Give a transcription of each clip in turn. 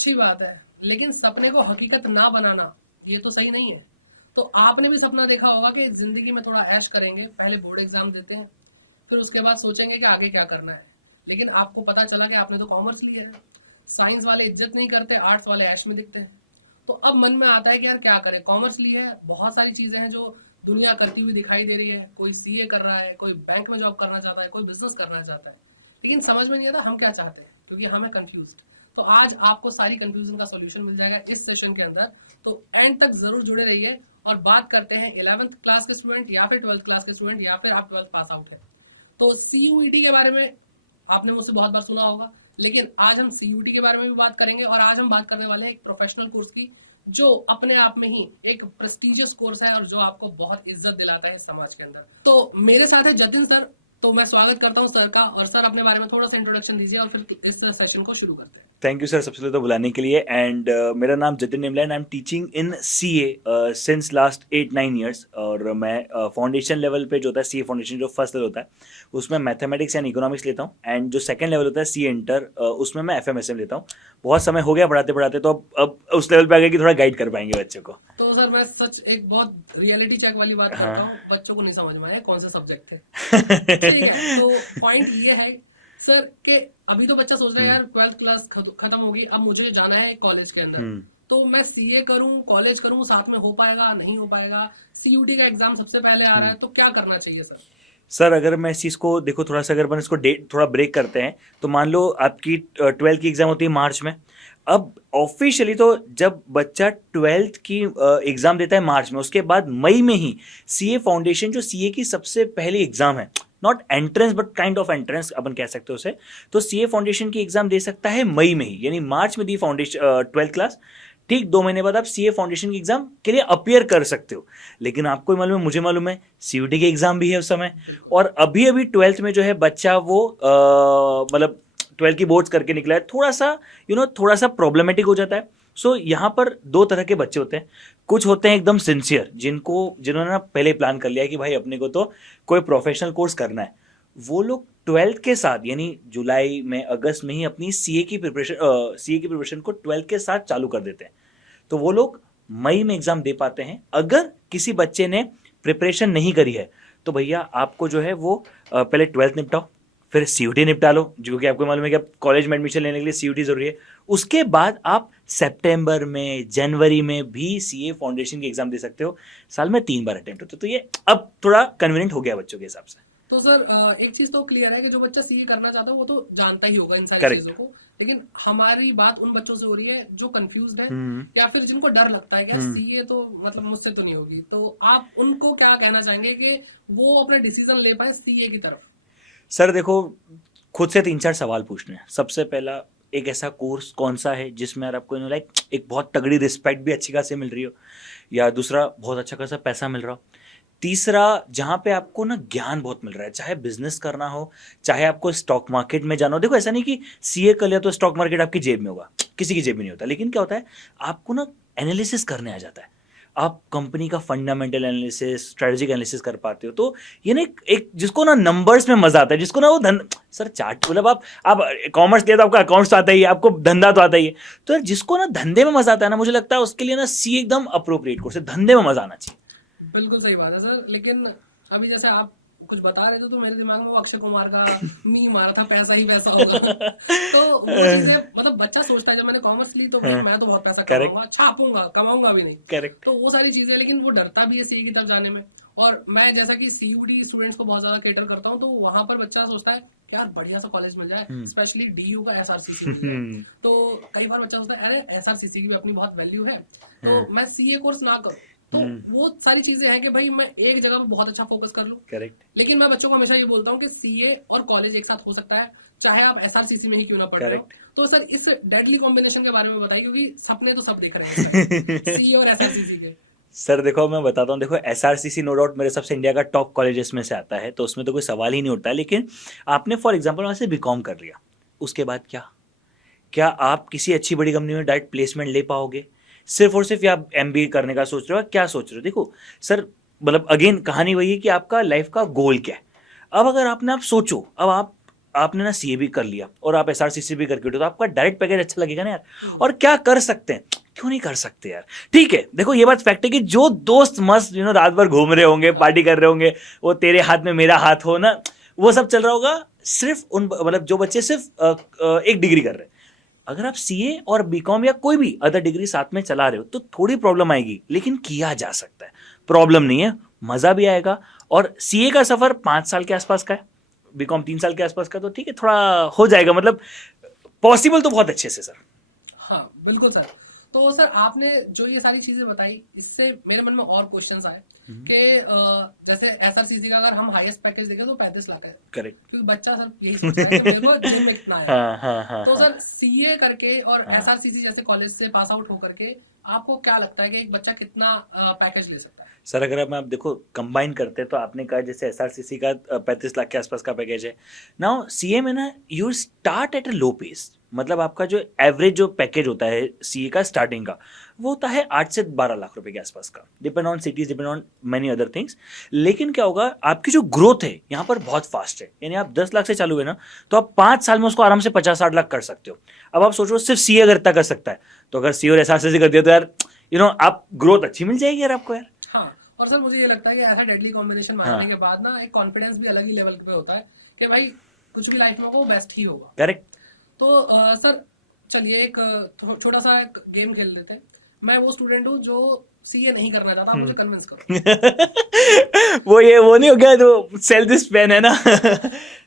अच्छी बात है, लेकिन सपने को हकीकत ना बनाना ये तो सही नहीं है। तो आपने भी सपना देखा होगा कि जिंदगी में थोड़ा ऐश करेंगे, पहले बोर्ड एग्जाम देते हैं, फिर उसके बाद सोचेंगे कि आगे क्या करना है। लेकिन आपको पता चला कि आपने तो कॉमर्स लिया है। साइंस वाले इज्जत नहीं करते, आर्ट्स वाले ऐश में दिखते हैं। तो अब मन में आता है कि यार क्या करें, कॉमर्स लिए है, बहुत सारी चीजें हैं जो दुनिया करती हुई दिखाई दे रही है। कोई सीए कर रहा है, कोई बैंक में जॉब करना चाहता है, कोई बिजनेस करना चाहता है, लेकिन समझ में नहीं आता हम क्या चाहते हैं, क्योंकि हमें कंफ्यूज। तो आज आपको सारी कंफ्यूजन का सॉल्यूशन मिल जाएगा इस सेशन के अंदर। तो एंड तक जरूर जुड़े रहिए और बात करते हैं 11th क्लास के स्टूडेंट या फिर 12th क्लास के स्टूडेंट या फिर आप 12th पास आउट है। तो सीयूईटी के बारे में आपने मुझसे बहुत बार सुना होगा, लेकिन आज हम सीयूटी के बारे में भी बात करेंगे। और आज हम बात करने वाले हैं एक प्रोफेशनल कोर्स की, जो अपने आप में ही एक प्रेस्टिजियस कोर्स है और जो आपको बहुत इज्जत दिलाता है समाज के अंदर। तो मेरे साथ है जतिन सर। तो मैं स्वागत करता हूं सर का, और सर अपने बारे में थोड़ा सा इंट्रोडक्शन दीजिए और फिर इस सेशन को शुरू करते हैं। थैंक यू सर, सबसे पहले तो बुलाने के लिए। एंड मेरा नाम जतिन निमला and I am teaching in CA since last 8-9 years. और मैं फाउंडेशन लेवल पे जो होता है सीए फाउंडेशन, जो फर्स्ट लेवल होता है उसमें मैथमेटिक्स एंड इकोनॉमिक्स लेता हूँ। एंड जो सेकंड लेवल होता है सीए इंटर, उसमें मैं एफएमएसएम लेता हूँ। बहुत समय हो गया पढ़ाते पढ़ाते, तो अब उस लेवल पे आ गया कि थोड़ा गाइड कर पाएंगे बच्चों को। तो सर मैं सच एक बहुत रियलिटी चेक वाली बात हाँ। करता हूँ, बच्चों को नहीं समझ में आया कौन से सब्जेक्ट थे। ठीक है, तो पॉइंट ये है सर कि अभी तो बच्चा सोच रहा है यार 12th क्लास खत्म होगी, अब मुझे जाना है कॉलेज के अंदर। तो मैं सीए करूं, कॉलेज करूं, साथ में हो पाएगा नहीं हो पाएगा? सीयूटी का एग्जाम सबसे पहले आ रहा है, तो क्या करना चाहिए सर? सर अगर मैं इस चीज़ को देखो, थोड़ा सा अगर अपन इसको डेट थोड़ा ब्रेक करते हैं, तो मान लो आपकी 12th की एग्ज़ाम होती है मार्च में। अब ऑफिशियली तो जब बच्चा 12th की एग्ज़ाम देता है मार्च में, उसके बाद मई में ही सीए फाउंडेशन, जो सीए की सबसे पहली एग्ज़ाम है, not entrance but kind of entrance अपन कह सकते हो उसे, तो सीए फाउंडेशन की एग्ज़ाम दे सकता है मई में ही। यानी मार्च में दी फाउंडेशन 12th क्लास, ठीक 2 महीने बाद आप सीए फाउंडेशन की एग्जाम के लिए अपियर कर सकते हो। लेकिन आपको मालूम है, मुझे मालूम है, सीयूटी की एग्जाम भी है उस समय। और अभी अभी 12th में जो है बच्चा वो मतलब 12th की बोर्ड्स करके निकला है, थोड़ा सा थोड़ा सा प्रॉब्लमेटिक हो जाता है। सो यहाँ पर दो तरह के बच्चे होते हैं। कुछ होते हैं एकदम सिंसियर, जिन्होंने ना पहले प्लान कर लिया है कि भाई अपने को तो कोई प्रोफेशनल कोर्स करना है। वो लोग 12th के साथ, यानी जुलाई में अगस्त में ही अपनी सीए की प्रिपरेशन को 12th के साथ चालू कर देते हैं। तो वो लोग मई में एग्जाम दे पाते हैं। अगर किसी बच्चे ने प्रिपरेशन नहीं करी है, तो भैया आपको जो है वो पहले 12th निपटाओ, फिर सीयूटी निपटा लो, जो कि आपको मालूम है कि आप कॉलेज में एडमिशन लेने के लिए सीयूटी जरूरी है। उसके बाद आप सितंबर में, जनवरी में भी सीए फाउंडेशन की एग्जाम दे सकते हो। साल में 3 बार अटेम्प्ट होते, तो ये अब थोड़ा कन्वीनियंट हो गया बच्चों के हिसाब से। तो सर एक चीज तो क्लियर है कि जो बच्चा सीए करना चाहता है वो तो जानता ही होगा इन सारी Correct. चीजों को। लेकिन हमारी बात उन बच्चों से हो रही है जो कंफ्यूज्ड है, या फिर जिनको डर लगता है कि सीए तो मतलब मुझसे तो नहीं होगी। तो आप उनको क्या कहना चाहेंगे कि वो अपने डिसीजन ले पाए सीए की तरफ? सर देखो, खुद से 3-4 सवाल पूछने हैं। सबसे पहला, एक ऐसा कोर्स कौन सा है जिसमें यार आपको लाइक एक बहुत तगड़ी रिस्पेक्ट भी अच्छी खासी मिल रही हो, या दूसरा बहुत अच्छा खासा पैसा मिल रहा हो, तीसरा जहाँ पे आपको ना ज्ञान बहुत मिल रहा है, चाहे बिजनेस करना हो, चाहे आपको स्टॉक मार्केट में जाना हो। देखो ऐसा नहीं कि सीए कर लिया तो स्टॉक मार्केट आपकी जेब में होगा, किसी की जेब में नहीं होता। लेकिन क्या होता है, आपको ना एनालिसिस करने आ जाता है, आप कंपनी का फंडामेंटल एनालिसिस, स्ट्रेटेजिक एनालिसिस कर पाते हो। तो ये ना एक जिसको ना नंबर्स में मजा आता है, जिसको ना वो सर चार्ट, मतलब आप कॉमर्स लिया तो आपका अकाउंट्स तो आता ही है, आपको धंधा तो आता ही है। तो यार जिसको ना धंधे में मजा आता है ना, मुझे लगता है उसके लिए ना सी एकदम अप्रोप्रिएट कोर्स है, धंधे में मजा आना चाहिए। बिल्कुल सही बात है सर। लेकिन अभी जैसे आप कुछ बता रहे थे तो मेरे दिमाग में वो अक्षय कुमार का मीम आ रहा था, पैसा ही पैसा होगा। तो वो चीजें मतलब बच्चा सोचता है जब मैंने कॉमर्स ली तो भाई मैं तो बहुत पैसा कमाऊंगा, छापूंगा, कमाऊंगा भी नहीं। करेक्ट। तो वो सारी चीजें, लेकिन वो डरता भी है सीए की तरफ जाने में। और मैं जैसा कि सीयूडी स्टूडेंट्स को बहुत ज्यादा केटर करता हूँ, तो वहां पर बच्चा सोचता है कि यार बढ़िया सा कॉलेज मिल जाए, स्पेशली डीयू का एसआरसीसी मिल जाए। तो कई बार बच्चा सोचता है अरे एसआरसीसी की भी अपनी बहुत वैल्यू है, तो मैं सीए कोर्स ना करूं। तो वो सारी चीजें हैं कि भाई मैं एक जगह पर बहुत अच्छा फोकस कर लूं। करेक्ट। लेकिन मैं बच्चों को हमेशा ये बोलता हूँ कि सीए और कॉलेज एक साथ हो सकता है, चाहे आप एसआरसीसी में ही क्यों ना पढ़ रहे हो। तो सर इस डेडली कॉम्बिनेशन के बारे में बताइए, क्योंकि सपने तो सब देख रहे हैं सीए और एसआरसीसी के। सर देखो मैं बताता हूँ, देखो एसआरसीसी नो डाउट मेरे सबसे इंडिया का टॉप कॉलेजेस में से आता है, तो उसमें तो कोई सवाल ही नहीं उठता। लेकिन आपने फॉर एग्जांपल वहाँ से बीकॉम कर लिया, उसके बाद क्या आप किसी अच्छी बड़ी कंपनी में डायरेक्ट प्लेसमेंट ले पाओगे? सिर्फ और सिर्फ आप एमबीए करने का सोच रहे हो, क्या सोच रहे हो? देखो सर, मतलब अगेन कहानी वही है कि आपका लाइफ का गोल क्या है। अब अगर आप सोचो, अब आप आपने ना सीए भी कर लिया और आप एसआरसीसी भी करके उठे तो आपका डायरेक्ट पैकेज अच्छा लगेगा ना यार। और क्या कर सकते हैं, क्यों नहीं कर सकते यार। ठीक है, देखो ये बात फैक्ट है कि जो दोस्त मस्त रात भर घूम रहे होंगे, पार्टी कर रहे होंगे, वो तेरे हाथ में मेरा हाथ हो ना, वो सब चल रहा होगा सिर्फ उन मतलब जो बच्चे सिर्फ एक डिग्री कर रहे हैं। अगर आप सीए और बीकॉम या कोई भी अदर डिग्री साथ में चला रहे हो तो थोड़ी प्रॉब्लम आएगी, लेकिन किया जा सकता है, प्रॉब्लम नहीं है, मजा भी आएगा। और सीए का सफर 5 साल के आसपास का है, बीकॉम 3 साल के आसपास का, तो ठीक है थोड़ा हो जाएगा, मतलब पॉसिबल तो बहुत अच्छे से सर। हाँ बिल्कुल सर। तो सर आपने जो ये सारी चीजें बताई, इससे मेरे मन में और क्वेश्चंस आए कि जैसे एसआरसीसी का अगर हम हाईएस्ट पैकेज देखें तो 35 लाख है। करेक्ट। क्योंकि बच्चा सर यही सोचता है कि मेरे को जेब में कितना है। हाँ हाँ हाँ तो हाँ। सर सीए करके और हाँ। एसआरसीसी जैसे कॉलेज से पास आउट होकर के आपको क्या लगता है कि एक बच्चा कितना पैकेज ले सकता है? सर अगर आप देखो कंबाइन करते हैं तो आपने कहा जैसे एसआरसीसी का 35 लाख के आसपास का पैकेज है। नाउ सीए में ना you start at a low pace, मतलब आपका जो एवरेज जो पैकेज होता है सीए का स्टार्टिंग का वो होता है 8 से 12 लाख रुपए के आसपास का, depend on cities, depend on many other things. लेकिन क्या होगा, आपकी जो ग्रोथ है यहाँ पर बहुत फास्ट है, यानी आप 10 लाख से चालू है ना तो आप 5 साल में उसको आराम से 50-60 लाख कर सकते हो। अब आप सोचो सिर्फ सीए अगर इतना कर सकता है, तो अगर सीए और एसआरसीसी कर दिया तो यार आप ग्रोथ अच्छी मिल जाएगी यार आपको यार। हाँ, और सर मुझे ये लगता है कि ऐसा डेडली कॉम्बिनेशन मारने के बाद ना एक कॉन्फिडेंस भी अलग ही लेवल पे होता है कि भाई कुछ भी लाइफ में हो बेस्ट ही होगा। करेक्ट। तो सर चलिए एक छोटा सा एक गेम खेल लेते हैं। मैं वो स्टूडेंट हूँ जो सीए नहीं करना चाहता, आप मुझे कन्विंस करो। वो नहीं हो गया तो सेल दिस पेन है ना।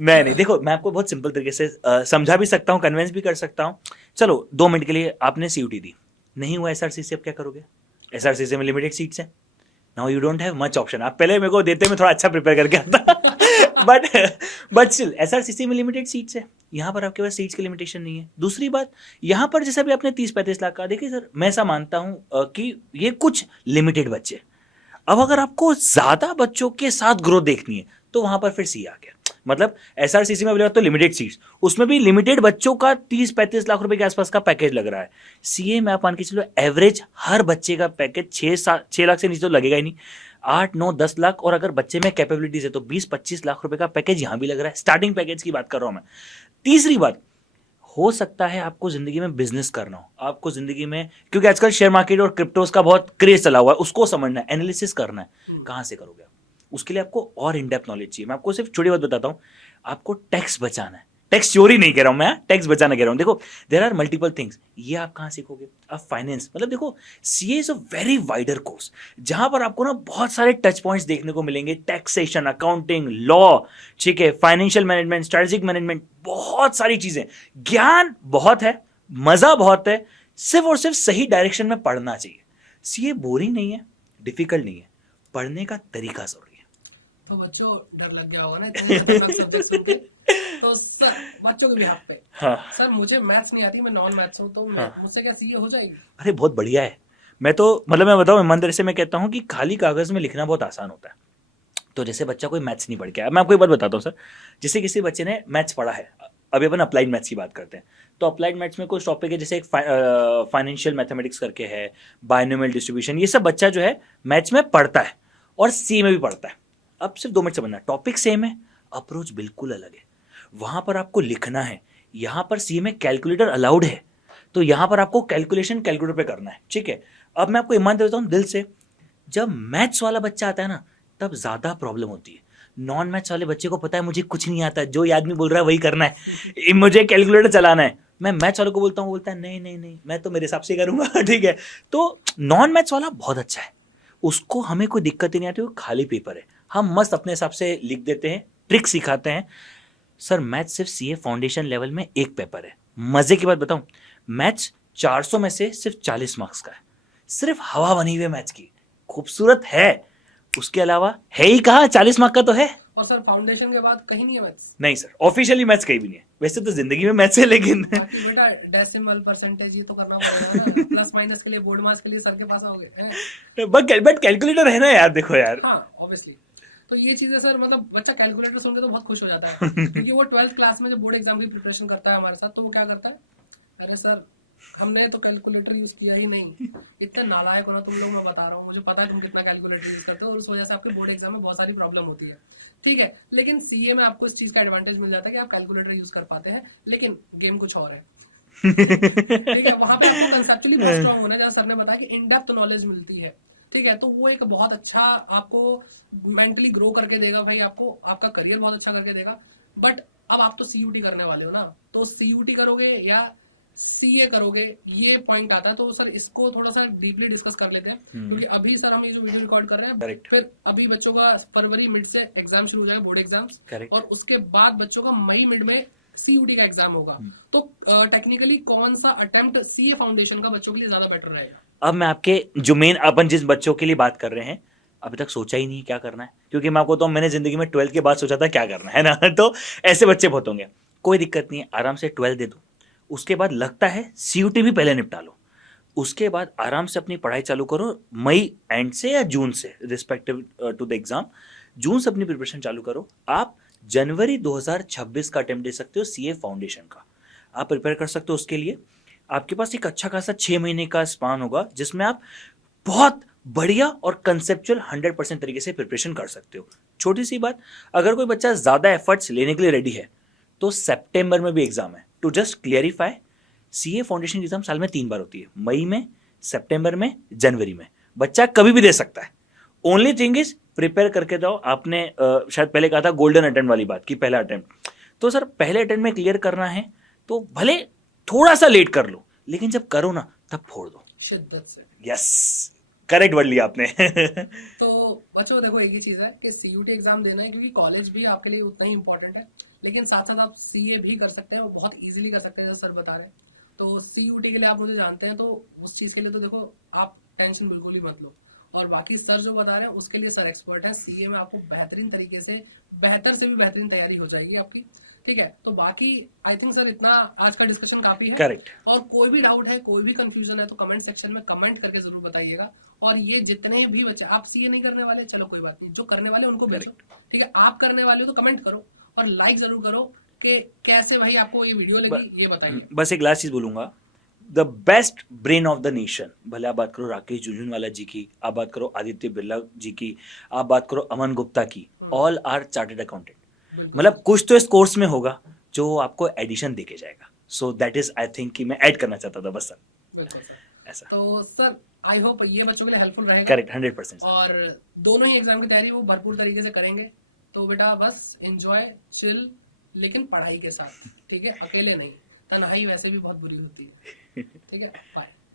नहीं देखो मैं आपको बहुत सिंपल तरीके से समझा भी सकता हूँ, कन्विंस भी कर सकता हूँ। चलो 2 मिनट के लिए आपने सीयूटी दी, नहीं हुआ एसआरसीसी, अब क्या करोगे? एसआरसीसी में लिमिटेड सीट्स हैं, now you don't have much option. आप पहले मेरे को देते में थोड़ा अच्छा प्रिपेयर करके आता। बट स्टिल एसआरसीसी में लिमिटेड सीट्स है, यहाँ पर आपके पास सीट्स की लिमिटेशन नहीं है। दूसरी बात, यहाँ पर जैसे भी आपने 30-35 लाख का, देखिए सर मैं ऐसा मानता हूँ कि ये कुछ लिमिटेड बच्चे, अब अगर आपको ज्यादा बच्चों के साथ ग्रोथ देखनी है तो वहां पर फिर सी आ गया। मतलब एसआरसीसी में बोले तो लिमिटेड सीट्स, उसमें भी लिमिटेड बच्चों का 30-35 लाख रुपए के आसपास का पैकेज लग रहा है। सीए में आप मान के चलो एवरेज हर बच्चे का पैकेज 6 लाख से नीचे तो लगेगा ही नहीं, 8-9-10 लाख, और अगर बच्चे में कैपेबिलिटीज है तो 20-25 लाख रुपए का पैकेज यहां भी लग रहा है। स्टार्टिंग पैकेज की बात कर रहा हूं मैं। तीसरी बात, हो सकता है आपको जिंदगी में बिजनेस करना हो, आपको जिंदगी में, क्योंकि आजकल शेयर मार्केट और क्रिप्टोस का बहुत क्रेज चला हुआ है, उसको समझना है, एनालिसिस करना है, कहां से करोगे आप? उसके लिए आपको और इन डेप्थ नॉलेज चाहिए। मैं आपको सिर्फ छोटी बात बताता हूं, आपको टैक्स बचाना है, टैक्स चोरी नहीं कह रहा हूं मैं, टैक्स बचाना कह रहा हूं। देखो देयर आर मल्टीपल थिंग्स, ये आप कहां सीखोगे? आप फाइनेंस, मतलब देखो CA is a very wider course जहां पर आपको ना बहुत सारे टच पॉइंट्स देखने को मिलेंगे, टैक्सेशन, अकाउंटिंग, लॉ, ठीक है, फाइनेंशियल मैनेजमेंट, स्ट्रेटेजिक मैनेजमेंट, बहुत सारी चीजें, ज्ञान बहुत है, मजा बहुत है, सिर्फ और सिर्फ सही डायरेक्शन में पढ़ना चाहिए। सीए बोरिंग नहीं है, डिफिकल्ट नहीं है, पढ़ने का तरीका जरूरी है। तो बच्चों डर लग गया होगा ना इतने खतरनाक सब्जेक्ट सुन के। तो सर बच्चों के बिहाफ पे, हाँ। सर मुझे मैथ्स नहीं आती, मैं नॉन मैथ्स हूँ, तो मुझसे क्या सीए हो जाएगी? अरे बहुत बढ़िया है, मैं तो मतलब मैं बताऊं ईमानदारी से मैं कहता हूं कि खाली कागज में लिखना बहुत आसान होता है। तो जैसे बच्चा कोई मैथ्स नहीं पढ़ के आया, मैं आपको एक बात बताता हूँ सर, जैसे किसी बच्चे ने मैथ्स पढ़ा है, अभी अपन अप्लाइड मैथ्स की बात करते हैं, तो अप्लाइड मैथ्स में कुछ टॉपिक है, जैसे एक फाइनेंशियल मैथमेटिक्स करके है, बायनोमियल डिस्ट्रीब्यूशन, ये सब बच्चा जो है मैथ्स में पढ़ता है और सी में भी पढ़ता है। अब सिर्फ 2 मिनट समझना, टॉपिक सेम है, अप्रोच बिल्कुल अलग है। वहां पर आपको लिखना है, यहां पर सी में कैलकुलेटर अलाउड है, तो यहां पर आपको कैलकुलेशन कैलकुलेटर पे करना है, ठीक है। अब मैं आपको ईमान देता हूं दिल से, जब मैथ्स वाला बच्चा आता है ना तब ज्यादा प्रॉब्लम होती है। नॉन मैथ्स वाले बच्चे को पता है मुझे कुछ नहीं आता, जो ये आदमी बोल रहा है वही करना है, मुझे कैलकुलेटर चलाना है। मैं मैथ्स वाले को बोलता हूँ, बोलता है नहीं नहीं नहीं मैं तो मेरे हिसाब से करूंगा। ठीक है, तो नॉन मैथ्स वाला बहुत अच्छा है, उसको हमें कोई दिक्कत ही नहीं आती, वो खाली पेपर है, हम मस्त अपने हिसाब से लिख देते हैं, ट्रिक सिखाते हैं। सर मैथ्स सिर्फ सीए फाउंडेशन लेवल में एक पेपर है। मजे की बात बताऊं, मैथ्स 400 में से सिर्फ 40 मार्क्स का है, सिर्फ हवा बनी हुई है मैथ्स की, खूबसूरत है, उसके अलावा है ही कहा, 40 मार्क का तो है। और सर फाउंडेशन के बाद कहीं नहीं है मैथ्स? नहीं सर, ऑफिशियली मैथ्स कहीं भी नहीं है, वैसे तो जिंदगी में मैथ्स है, लेकिन बाकी बेटा डेसिमल परसेंटेज ये तो करना पड़ेगा ना, प्लस माइनस के लिए, बोर्ड मार्क्स के लिए सर के पास आओगे हैं? बट कैलकुलेटर है ना यार, देखो यार। हाँ ऑब्वियसली। तो ये चीजें सर, मतलब बच्चा कैलकुलेटर सुन के तो बहुत खुश हो जाता है, क्योंकि वो 12th क्लास में जब बोर्ड एग्जाम की प्रिपरेशन करता है हमारे साथ, तो वो क्या करता है, अरे सर हमने तो कैलकुलेटर यूज किया ही नहीं। इतने नालायक हो ना तुम लोग, मैं बता रहा हूँ, मुझे पता है तुम कितना कैलकुलेटर यूज करते हो और उस वजह से आपके बोर्ड एग्जाम में बहुत सारी प्रॉब्लम होती है। ठीक है, लेकिन सीए में आपको इस चीज का एडवांटेज मिल जाता है कि आप कैलकुलेटर यूज कर पाते हैं, लेकिन गेम कुछ और है। ठीक है, वहां पे आपको कंसेप्चुअली बहुत स्ट्रांग होना है, जैसा सर ने बताया कि इन डेप्थ नॉलेज मिलती है। ठीक है, तो वो एक बहुत अच्छा आपको मेंटली ग्रो करके देगा भाई, आपको आपका करियर बहुत अच्छा करके देगा। बट अब आप तो सीयूटी करने वाले हो ना, तो सीयूटी करोगे या सीए करोगे, ये पॉइंट आता है। तो सर इसको थोड़ा सा डीपली डिस्कस कर लेते हैं, क्योंकि अभी सर हम ये जो वीडियो रिकॉर्ड कर रहे हैं, Correct. फिर अभी बच्चों का फरवरी मिड से एग्जाम शुरू हो जाएगा, बोर्ड एग्जाम्स, Correct. और उसके बाद बच्चों का मई मिड में सीयूटी का एग्जाम होगा। तो टेक्निकली कौन सा अटेम्प्ट सीए फाउंडेशन का बच्चों के लिए ज्यादा बेटर रहेगा? अब मैं आपके जो मेन अपन जिस बच्चों के लिए बात कर रहे हैं, अभी तक सोचा ही नहीं क्या करना है, क्योंकि मैं आपको तो मैंने जिंदगी में 12th के बाद सोचा था क्या करना है ना। तो ऐसे बच्चे बहुत होंगे, कोई दिक्कत नहीं है, आराम से 12 दे दो, उसके बाद लगता है सीयूटी भी पहले निपटा लो, उसके बाद आराम से अपनी पढ़ाई चालू करो, मई एंड से या जून से रिस्पेक्टिव टू द एग्जाम, जून से अपनी प्रिपरेशन चालू करो। आप जनवरी 2026 का अटेम्प्ट दे सकते हो सीए फाउंडेशन का, आप प्रिपेयर कर सकते हो। उसके लिए आपके पास एक अच्छा खासा 6 महीने का स्पान होगा, जिसमें आप बहुत बढ़िया और कंसेप्चुअल 100% तरीके से प्रिपरेशन कर सकते हो। छोटी सी बात, अगर कोई बच्चा ज़्यादा एफर्ट्स लेने के लिए रेडी है तो सितंबर में भी एग्जाम है। To just clarify, CA foundation की एग्जाम साल में 3 बार होती है, मई में, सितंबर में, जनवरी में। बच्चा कभी भी दे सकता है, ओनली थिंग इज प्रिपेयर करके जाओ। आपने शायद पहले कहा था गोल्डन अटेम्प्ट वाली बात की, पहला अटेम्प्ट, तो सर पहले अटेम्प्ट में क्लियर करना है तो भले थोड़ा सा लेट कर लो, लेकिन जब करो ना तब फोड़ दो। शिद्दत से। यस, करेक्ट वर्ड लिया आपने। तो बच्चों देखो, एक ही चीज है कि सीयूटी एग्जाम देना है, क्योंकि कॉलेज भी आपके लिए उतना ही इंपॉर्टेंट है, लेकिन साथ साथ आप सीए भी कर सकते हैं और बहुत इजीली कर सकते हैं, जैसे सर बता रहे हैं। तो सीयूटी के लिए आप मुझे जानते हैं, तो उस चीज के लिए तो देखो आप टेंशन बिल्कुल ही मत लो। और बाकी सर जो बता रहे हैं उसके लिए सर एक्सपर्ट है। सीए में आपको बेहतरीन तरीके से, बेहतर से भी बेहतरीन तैयारी हो जाएगी आपकी। ठीक है, तो बाकी आई थिंक सर इतना आज का डिस्कशन काफी है। करेक्ट। और कोई भी डाउट है, कोई भी कंफ्यूजन है, तो कमेंट सेक्शन में कमेंट करके जरूर बताइएगा। और ये जितने भी बच्चे, आप सीए नहीं करने वाले, चलो कोई बात नहीं, जो करने वाले उनको भेजो। ठीक है, आप करने वाले हो तो कमेंट करो और लाइक जरूर करो कि कैसे भाई आपको ये वीडियो लगी, ये बताइए। बस एक लास्ट चीज बोलूंगा, the best brain of the nation, भले आप बात करो राकेश झुनझुनवाला जी की, आप बात करो आदित्य बिरला जी की, आप बात करो अमन गुप्ता की, ऑल आर चार्टेड अकाउंटेंट। मतलब कुछ तो इस कोर्स में होगा जो आपको एडिशन देके जाएगा। So that is I think कि मैं ऐड करना चाहता था बस सर। बिल्कुल सर। ऐसा। तो सर आई होप ये बच्चों के लिए हेल्पफुल रहेगा। करेक्ट, 100%। और दोनों ही एग्जाम की तैयारी वो भरपूर तरीके से करेंगे। तो बेटा बस एंजॉय, चिल, लेकिन पढ़ाई के साथ। ठीक है, अकेले नहीं, तन्हाई वैसे भी बहुत बुरी होती है। ठीक है, बाय।